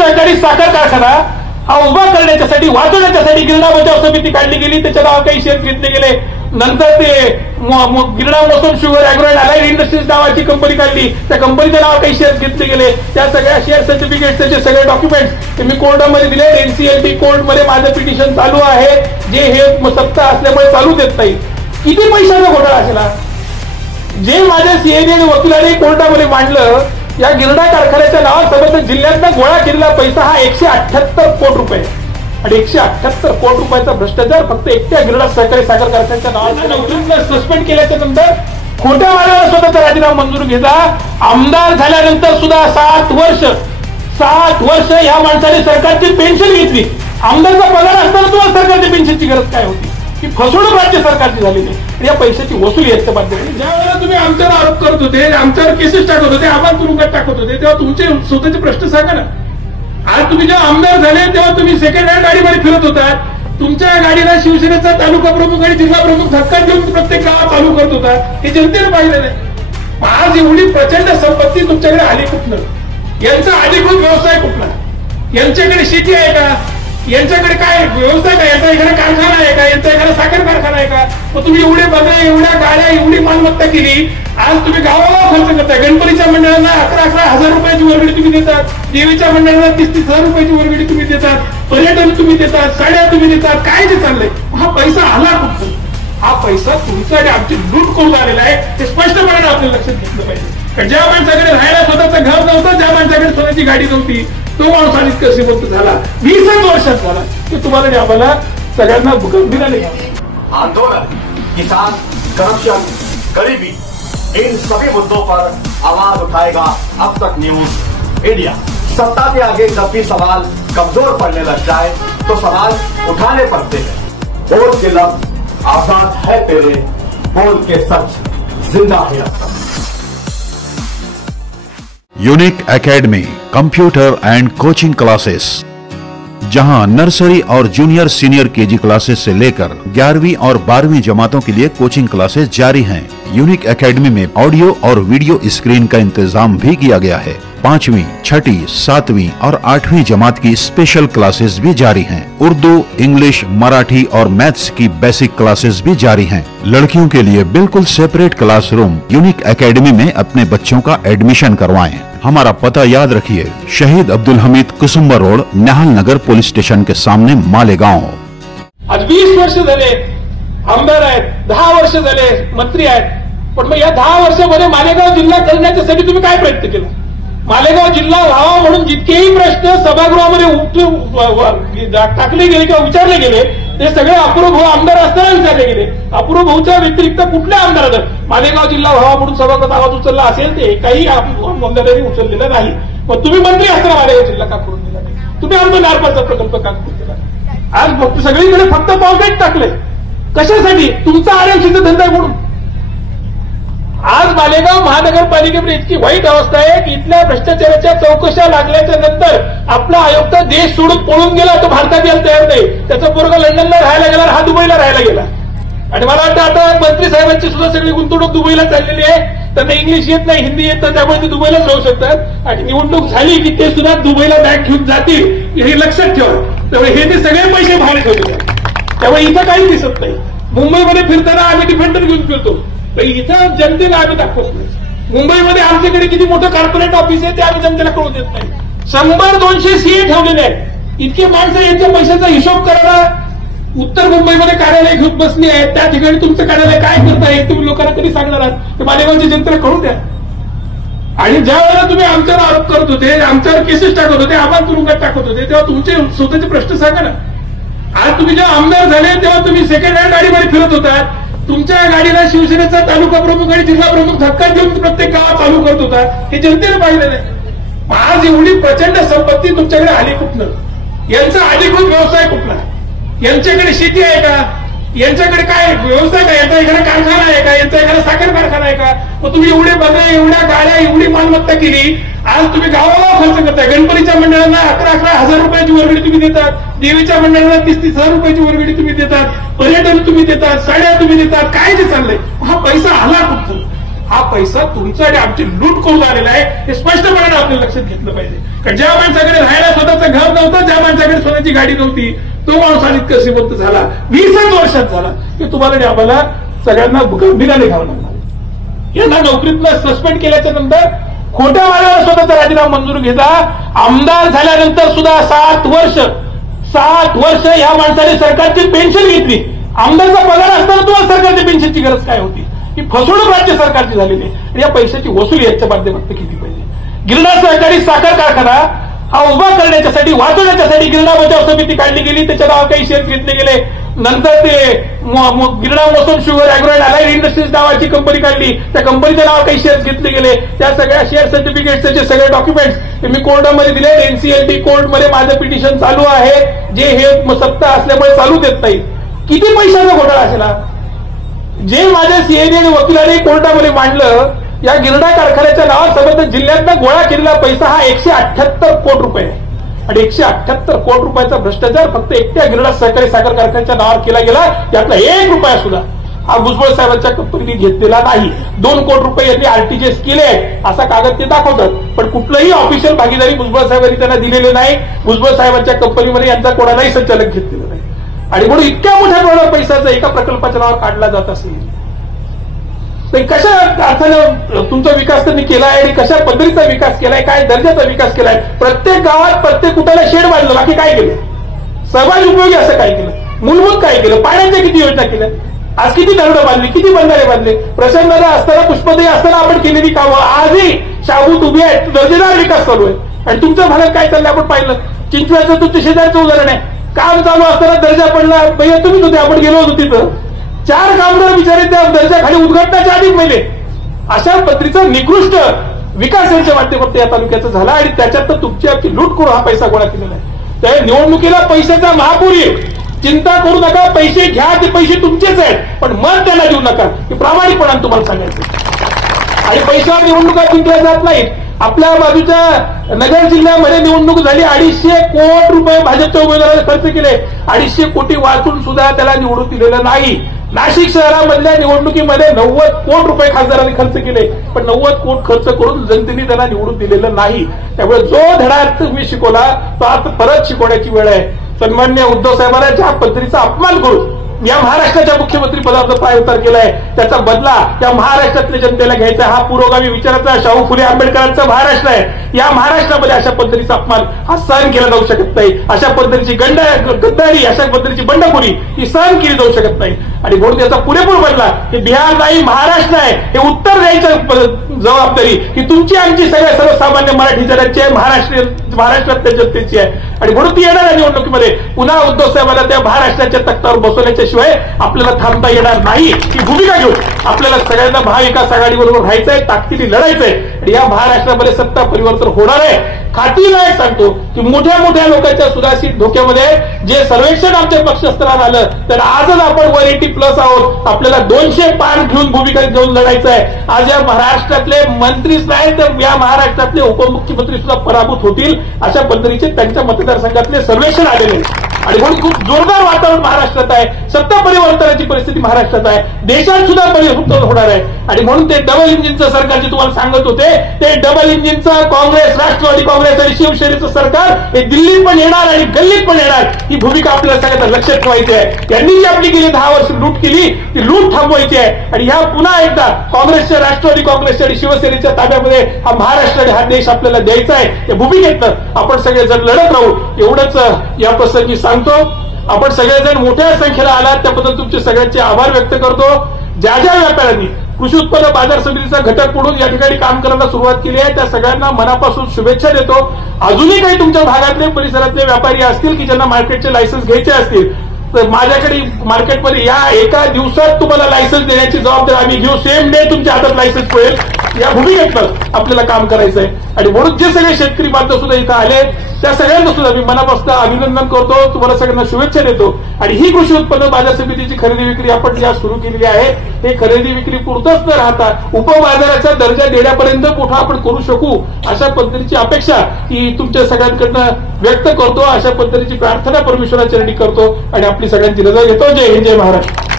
सहकारी साखर कारखाना हा उभा करण्याच्यासाठी वाचवण्याच्यासाठी गिरणा बचाव समिती काढली गेली. त्याच्या नावावर काही शेअर घेतले गेले. नंतर ते Girna motion sugar agro and allied industries नावाची कंपनी काढली. त्या कंपनीच्या नावावर काही शेअर घेतले गेले. त्या सगळ्या शेअर सर्टिफिकेट त्याचे सगळे डॉक्युमेंट्स ते मी कोर्टामध्ये दिले. एनसीएलटी कोर्टमध्ये माझं पिटिशन चालू आहे, जे हे सत्ता असल्यामुळे चालू देत नाही. किती पैशाचा घोटाळा असेल? जे माझ्या सीएबी वकिलांनी कोर्टामध्ये मांडलं, या गिरणा कारखान्याच्या नावासोबत जिल्ह्यातनं गोळा केलेला पैसा हा 178 कोटी रुपये. आणि 178 कोटी रुपयाचा भ्रष्टाचार फक्त एकट्या गिरणा सहकारी साखर कारखान्याच्या नावाने नोकरीला सस्पेंड केल्याच्या नंतर खोट्या मार्गाने स्वतःचा राजीनामा मंजूर घेतला. आमदार झाल्यानंतर सुद्धा 7 वर्ष या माणसाने सरकारची पेन्शन घेतली. आमदारचा पगार असताना तुम्हाला सरकारच्या पेन्शनची गरज काय होती? की फसवणूक राज्य सरकारची झालेली. या पैशाची वसुली याच्या माध्यमातून ज्या वेळेला तुम्ही आमच्यावर आरोप करत होते, आमच्यावर केसेस टाकत होते, आम्हाला तुरुंगात टाकत होते, तेव्हा तुमचे स्वतःचे प्रश्न सांगा ना. आज तुम्ही जेव्हा आमदार झाले तेव्हा तुम्ही सेकंड हँड गाडीमध्ये फिरत होता. तुमच्या गाडीला शिवसेनेचा तालुका प्रमुख आणि जिल्हा प्रमुख धक्का देऊन प्रत्येक गावात चालू करत होता. हे जनतेने पाहिलेलं आहे. आज एवढी प्रचंड संपत्ती तुमच्याकडे आली कुठनं? यांचा अधिकृत व्यवसाय कुठला? यांच्याकडे शेती आहे का? यांच्याकडे काय व्यवसाय काय? यांचा एखादा कारखाना आहे का? यांचा एखादा साखर कारखाना आहे का? मग तुम्ही एवढे बंगले, एवढ्या गाड्या, एवढी मालमत्ता केली. आज तुम्ही गावाला खर्च करताय. गणपतीच्या मंडळांना 11,000 रुपयाची वर्गणी तुम्ही देतात. देवीच्या मंडळांना 30,000 रुपयाची वर्गणी तुम्ही देतात. पर्यटन तुम्ही देतात. साड्या तुम्ही देतात. काय ते चाललंय? हा पैसा आला कुठून? हा पैसा तुमचा आणि आमची लूट करून आलेला आहे. हे स्पष्टपणे आपल्याला लक्षात घेतलं पाहिजे. कारण ज्या माणसाकडे राहायला स्वतःचं घर नव्हतं, ज्या माणसाकडे स्वतःची गाडी नव्हती, तो माणूस आधीच कसे बोलतो झाला 20 वर्षात झाला. की तुम्हाला आम्हाला सगळ्यांना दिला नाही. आंदोलन, किसान, करप्शन, गरीबी, इन सभी मुद्दों पर आवाज उठाएगा अब तक न्यूज इंडिया. सत्ता के आगे जब भी सवाल कमजोर पड़ने लग जाए तो सवाल उठाने पड़ते हैं. बोल के लब आजाद है तेरे, बोल के सच जिंदा है अब तक. Unique academy computer end coaching classes, जहां नर्सरी और जूनियर सीनियर केजी क्लासेस से लेकर 11वीं और 12वीं जमातों के लिए कोचिंग क्लासेस जारी हैं। यूनिक एकेडमी में ऑडियो और वीडियो स्क्रीन का इंतजाम भी किया गया है। 5वीं, 6ठी, 7वीं और 8वीं जमात की स्पेशल क्लासेस भी जारी हैं। उर्दू, इंग्लिश, मराठी और मैथ्स की बेसिक क्लासेस भी जारी हैं। लड़कियों के लिए बिल्कुल सेपरेट क्लासरूम। यूनिक एकेडमी में अपने बच्चों का एडमिशन करवाएं। हमारा पता याद रखिए, शहीद अब्दुल हमीद कुसुम्बा रोड, नेहाल नगर पुलिस स्टेशन के सामने, मालेगांव। आज 20 वर्ष झाले आमदार आहेत, 10 वर्ष झाले मंत्री आहेत, पण मग या 10 वर्षामध्ये मालेगाव जिल्हा करण्यासाठी तुम्ही काय प्रयत्न केला? मालेगाव जिल्हा व्हावा म्हणून जितकेही प्रश्न सभागृहामध्ये टाकले गेले किंवा विचारले गेले ते सगळे अपूर्व भाऊ आमदार असताना विचारले गेले। अपूर्व भाऊच्या व्यतिरिक्त कुठल्या आमदारानं मालेगाव जिल्हा व्हावा म्हणून सभागृहात आवाज उचलला असेल ते काही आमदारांनी उचललेला नाही। मग तुम्ही मंत्री असताना मालेगाव जिल्हा का करून दिला नाही? तुम्ही आमचा नारपाचा प्रकल्प का करून दिला? आज सगळीकडे फक्त कॉन्क्रीट टाकले कशासाठी? तुमचा आरएमसीचा धंदा म्हणून। आज मालेगाव महानगरपालिकेमध्ये इतकी वाईट अवस्था आहे की इथल्या भ्रष्टाचाराच्या चौकशा लागल्याच्या नंतर आपला आयुक्त देश सोडून पळून गेला, तो भारतात यायला तयार नाही। त्याचा पोरगा लंडनला राहायला गेला, हा दुबईला राहायला गेला। आणि मला वाटतं आता मंत्री साहेबांची सुद्धा सगळी गुंतवणूक दुबईला चाललेली आहे। त्यांना इंग्लिश येत नाही, हिंदी येत नाही, त्यामुळे ते दुबईलाच राहू शकतात। आणि निवडणूक झाली की ते सुद्धा दुबईला बॅग घेऊन जातील हे लक्षात ठेवा। त्यामुळे हे ते सगळे पैसे बाहेर ठेवले, त्यामुळे इथं काही दिसत नाही। मुंबईमध्ये फिरताना आम्ही डिफेंडर घेऊन फिरतो, इथं जनतेला आम्ही दाखवत नाही। मुंबईमध्ये आमच्याकडे किती मोठं कॉर्पोरेट ऑफिस आहे ते आम्ही जनतेला कळू देत नाही। 100-200 सीए ठेवलेले आहेत। इतके माणसं यांच्या पैशाचा हिशोब करायला उत्तर मुंबईमध्ये कार्यालय घेऊन बसली आहेत। त्या ठिकाणी तुमचं कार्यालय काय करत आहे तुम्ही लोकांना कधी सांगणार आहात? ते मालेगावच्या जनतेला कळू द्या। आणि ज्या वेळेला तुम्ही आमच्यावर आरोप करत होते, आमच्यावर केसेस टाकत होते, आम्हाला तुरुंगात टाकत होते, तेव्हा तुमचे स्वतःचे प्रश्न सांगा ना। आज तुम्ही जेव्हा आमदार झाले तेव्हा तुम्ही सेकंड हँड गाडीमध्ये फिरत होता। तुमच्या गाडीला शिवसेनेचा तालुका प्रमुख आणि जिल्हा प्रमुख धक्का देऊन प्रत्येक गावात चालू करत होता, हे जनतेने पाहिलेलं आहे। आज एवढी प्रचंड संपत्ती तुमच्याकडे आली कुठनं? यांचा अधिकृत व्यवसाय कुठला? यांच्याकडे शेती आहे का? यांच्याकडे काय व्यवसाय काय? यांचा एखादा कारखाना आहे का? यांचा एखादा साखर कारखाना आहे का? मग तुम्ही एवढे बंगले, एवढ्या गाड्या, एवढी मालमत्ता केली। आज तुम्ही गावाला खर्च करताय। गणपतीच्या मंडळांना 11,000 रुपयाची वर्गणी तुम्ही देतात, देवीच्या मंडळांना 30,000 रुपयाची वर्गणी तुम्ही देतात, पर्यटन तुम्ही देतात, साड्या तुम्ही देतात। काय ते चाललंय? हा पैसा आला कुठून? हा पैसा तुमचा आणि आमची लूट करून आलेला आहे। हे स्पष्टपणे आपल्याला लक्षात घेतलं पाहिजे। ज्या माणसाकडे राहायला स्वतःचं घर नव्हतं, ज्या माणसाकडे स्वतःची गाडी नव्हती, तो माणूस आणि इतकं श्रीमंत झाला 20च वर्षात झाला, की तुम्हाला आणि आम्हाला सगळ्यांना गंभीराने घ्यावं लागणार. यांना नोकरीतनं सस्पेंड केल्याच्या नंतर खोट्या मार्गाने स्वतःचा राजीनामा मंजूर घेता. आमदार झाल्यानंतर सुद्धा 7 वर्ष या माणसाने सरकारची पेन्शन घेतली. आमदारचा पगार असताना तुम्हाला सरकारच्या पेन्शनची गरज काय होती? ही फसवणूक राज्य सरकारची झालेली आहे आणि या पैशाची वसुली याच्या माध्यमातून केली पाहिजे. गिरणा सहकारी साखर कारखाना हा उभा करण्यासाठी, वाचवण्यासाठी गिरणा बचाव समिती काढली गेली. त्याच्या नावावर काही शेअर्स घेतले गेले. नंतर ते गिरणा मोसम sugar agro and allied industries नावाची कंपनी काढली. त्या कंपनीच्या नावावर काही शेअर्स घेतले गेले. त्या सगळ्या शेअर सर्टिफिकेट्सचे सगळे डॉक्युमेंट्स मी कोर्टामध्ये दिले. एनसीएलटी कोर्टमध्ये माझं पिटिशन चालू आहे, जे हे सत्ता असल्यामुळे चालू देत नाही. किती पैशाचा घोटाळा असेल? जे माझ्या सीएडी आणि वकिलांनी कोर्टामध्ये मांडलं, या गिरणा कारखान्याच्या नावात संबंधित जिल्ह्यातनं गोळा केलेला पैसा हा 178 कोटी रुपये आहे. आणि 178 कोटी रुपयाचा भ्रष्टाचार फक्त एकट्या गिरणा सहकारी साखर कारखान्याच्या नावावर केला गेला. त्यातला 1 रुपया सुद्धा हा भुजबळ साहेबांच्या कंपनीने घेतलेला नाही. 2 कोटी रुपये यांनी आरटीजीएस केले असा कागद ते दाखवतात, पण कुठलंही ऑफिशियल भागीदारी भुजबळ साहेबांनी त्यांना दिलेले नाही. भुजबळ साहेबांच्या कंपनीमध्ये यांचा कोणालाही संचालक घेतलेलं नाही. आणि म्हणून इतक्या मोठ्या प्रमाणात पैशाचा एका प्रकल्पाच्या नावावर काढला जात असेल तर कशा अर्थानं तुमचा विकास त्यांनी केलाय आणि कशा पद्धतीचा विकास केलाय, काय दर्जाचा विकास केलाय? प्रत्येक गावात प्रत्येक कुटाला शेड बांधलं, बाकी काय केलं? समाज उपयोगी असं काय केलं? मूलभूत काय केलं? पाण्याच्या किती योजना केल्या? आज किती धरणं बांधली, किती बंधारे बांधले? प्रसंगाला असताना, पुष्पदेवी असताना आपण केलेली कामं आजही शाबूत उभी आहेत. दर्जेदार विकास चालू आहे. आणि तुमच्या भागात काय चाललंय आपण पाहिलं. चिंचवडचं तुमच्या शेजारचं उदाहरण आहे. काम चालू असताना दर्जा पडला, भैया तुम्हीच होते, आपण गेलो होतो तिथं. 4 कामगार बिचारे त्या दर्जाखाली उद्घाटनाच्या आधीच मेले. अशा पद्धतीचा निकृष्ट विकास यांच्या माध्यमातून या तालुक्याचा झाला आणि त्याच्यात तुमची आमची लूट करून हा पैसा गोळा केलेला आहे. त्या निवडणुकीला पैशाचा महापूर येईल. चिंता करू नका, पैसे घ्या, ते पैसे तुमचेच आहेत, पण मत त्याला देऊ नका. हे प्रामाणिकपणाने तुम्हाला सांगायचं. आणि पैशावर निवडणुका जिंकल्या जात नाहीत. आपल्या बाजूच्या नगर जिल्ह्यामध्ये निवडणूक झाली, 250 कोटी रुपये भाजपच्या उमेदवाराने खर्च केले. 250 कोटी वाचून सुद्धा त्याला निवडून दिलेलं नाही. नाशिक शहरामधल्या निवडणुकीमध्ये 90 कोटी रुपये खासदारांनी खर्च केले, पण 90 कोटी खर्च करून जनतेने त्यांना निवडून दिलेलं नाही. त्यामुळे जो धडा तुम्ही शिकवला तो आता परत शिकवण्याची वेळ आहे. सन्माननीय उद्धव साहेबांना ज्या पद्धतीचा अपमान करून या महाराष्ट्राच्या मुख्यमंत्री पदावर पाय उतार केलाय, त्याचा बदला त्या महाराष्ट्रातल्या जनतेला घ्यायचा. हा पुरोगामी विचाराचा शाहू फुले आंबेडकरांचा महाराष्ट्र आहे. या महाराष्ट्रामध्ये अशा पद्धतीचा अपमान हा सहन केला जाऊ शकत नाही. अशा पद्धतीची गद्दारी, अशा पद्धतीची बंडखोरी ही सहन केली जाऊ शकत नाही. आणि म्हणून त्याचा पुरेपूर बदला हे बिहार नाही, महाराष्ट्र आहे. हे उत्तर द्यायचं जबाबदारी ही तुमची, आमची, सगळ्या सर्वसामान्य मराठी जनाची आहे, महाराष्ट्रातल्या जनतेची आहे. आणि म्हणून ती येणाऱ्या निवडणुकीमध्ये पुन्हा उद्धव साहेबांना त्या महाराष्ट्राच्या तख्तावर बसवण्याच्या शिवाय आपल्याला थांबता येणार नाही. ही भूमिका घेऊन आपल्याला सगळ्यांना महाविकास आघाडीबरोबर राहायचंय, ताकदीने लढायचंय आणि या महाराष्ट्रामध्ये सत्ता परिवर्तन होणार आहे. खात्रीलायक सांगतो की मोठ्या मोठ्या लोकांच्या सुधासित धोक्यामध्ये जे सर्वेक्षण आमच्या पक्षस्तरात आलं, तर आजच आपण 180+ आहोत. आपल्याला 200 पार घेऊन भूमिका घेऊन लढायचं आहे. आज या महाराष्ट्रातले मंत्रीच नाही तर या महाराष्ट्रातले उपमुख्यमंत्री सुद्धा पराभूत होतील अशा पद्धतीचे त्यांच्या मतदारसंघातले सर्वेक्षण आलेले आणि म्हणून खूप जोरदार वातावरण महाराष्ट्रात आहे. सत्ता परिवर्तनाची परिस्थिती महाराष्ट्रात आहे. देशात सुद्धा परिवर्तन होणार आहे. आणि म्हणून ते डबल इंजिनचं सरकार जे तुम्हाला सांगत होते, ते डबल इंजिनचं काँग्रेस, राष्ट्रवादी काँग्रेस आणि शिवसेनेचं सरकार हे दिल्लीत पण येणार आणि गल्लीत पण येणार. ही भूमिका आपल्याला सगळ्यांना लक्षात ठेवायची आहे. यांनी जी आपली गेली 10 वर्ष लूट केली ती लूट थांबवायची आहे. आणि ह्या पुन्हा एकदा काँग्रेसच्या, राष्ट्रवादी काँग्रेसच्या आणि शिवसेनेच्या ताब्यामध्ये हा महाराष्ट्र आणि हा देश आपल्याला द्यायचा आहे. या भूमिकेतनं आपण सगळेजण लढत राहू एवढंच या प्रसंगी सांगतो. आपण सगळेजण मोठ्या संख्येला आलात त्याबद्दल तुमचे सगळ्यांचे आभार व्यक्त करतो. ज्या ज्या व्यापाऱ्यांनी कृषी उत्पन्न बाजार समितीचा घटक म्हणून या ठिकाणी काम करायला सुरुवात केली आहे त्या सगळ्यांना मनापासून शुभेच्छा देतो. अजूनही काही तुमच्या भागातले, परिसरातले व्यापारी असतील की ज्यांना मार्केटचे लायसन्स घ्यायचे असतील तर माझ्याकडे मार्केटमध्ये या एका दिवसात तुम्हाला लायसन्स देण्याची जबाबदारी आम्ही घेऊ. सेम डे तुमच्या हातात लायसन्स मिळेल. या भूमिकेतनं आपल्याला काम करायचं आहे. आणि म्हणून जे सगळे शेतकरी बांधव सुद्धा इथं आले त्या सगळ्यांना सुद्धा मी मनापासून अभिनंदन करतो. तुम्हाला सगळ्यांना शुभेच्छा देतो. आणि ही कृषी उत्पन्न बाजार समितीची खरेदी विक्री आपण ज्या सुरू केलेली आहे हे खरेदी विक्री पुरतच न राहता उपबाजाराचा दर्जा देण्यापर्यंत मोठा आपण करू शकू अशा पद्धतीची अपेक्षा ही तुमच्या सगळ्यांकडनं व्यक्त करतो. अशा पद्धतीची प्रार्थना परमेश्वराच्या चरणी करतो आणि आपली सगळ्यांची रजा घेतो. जय हिंद, जय महाराष्ट्र.